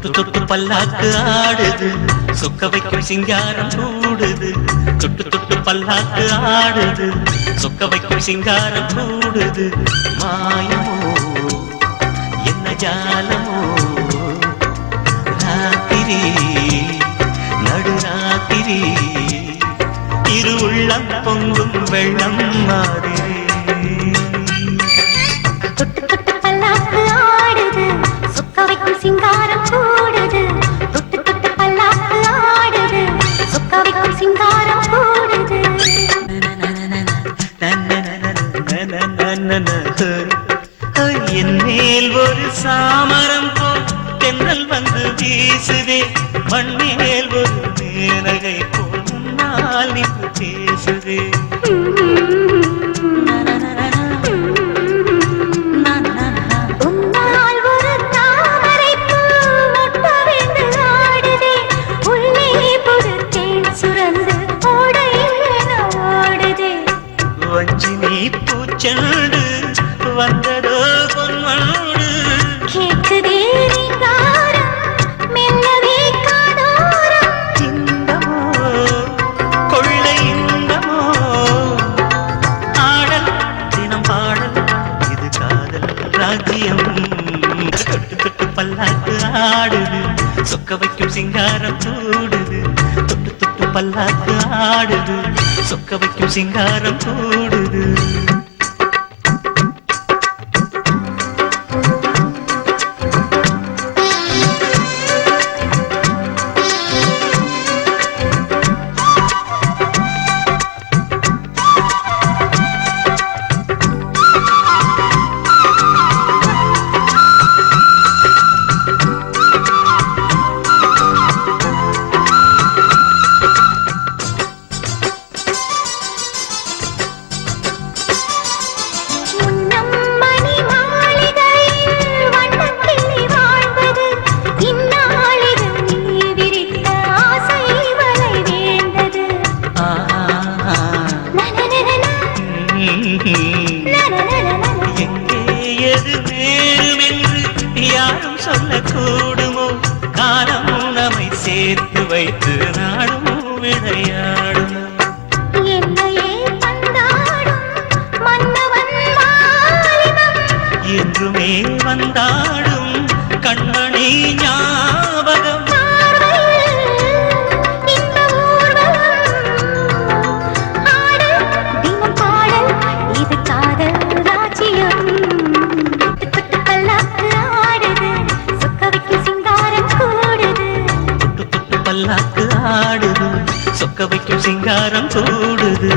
தொட்டு தொட்டு பல்லாக்கு ஆடுது சொக்க வைக்கும் சிங்காரம் கூடுது தொட்டு தொட்டு பல்லாக்கு ஆடுது சொக்க வைக்கும் சிங்காரம் கூடுது மாயமோ என்ன ஜாலமோ ராத்திரி நடுராத்திரி இரு உள்ளம் பொங்கும் வெள்ளம் மாதிரி சிங்காரம் கூடுது தொட்டு தொட்டு பல்லாக்கு ஆடுது சொக்க வைக்கும் சிங்காரம் கூடுது என் மேல் ஒரு சாமரம் போல் தென்றல் வந்து வீசுதே மண்மேல் ஒரு மேனகை போல் முன்னால் நின்று பேசுதே பூச்செண்டு வந்ததோ பொன்மோடு கேட்குதே ரீங்காரம் மெல்லவே காதோரம் இன்பமோ கொள்ளை இன்பமோ ஆடல் தினம் பாடல் இது காதல் ராஜ்யம் தொட்டு தொட்டு பல்லாக்கு ஆடுது சொக்க வைக்கும் சிங்காரம் கூடுது தொட்டு தொட்டு பல்லாக்கு ஆடுது சொக்க வைக்கும் சிங்காரம் கூடுது யாரும் சொல்லக்கூடுமோ காலம் நம்மை சேர்த்து வைத்து நாடும் விளையாடுமோ என்னையே பந்தாடும் மன்னவன் மாலினம் என்றுமே வந்தாடும் கண்மணி ஞாபகம் இந்த ஊர்வலம் ஆடல் தினம் பாடல் இது காதல் ராஜ்யம் பல்லாக்கு ஆடுது சொக்க வைக்கும் சிங்காரம் கூடுது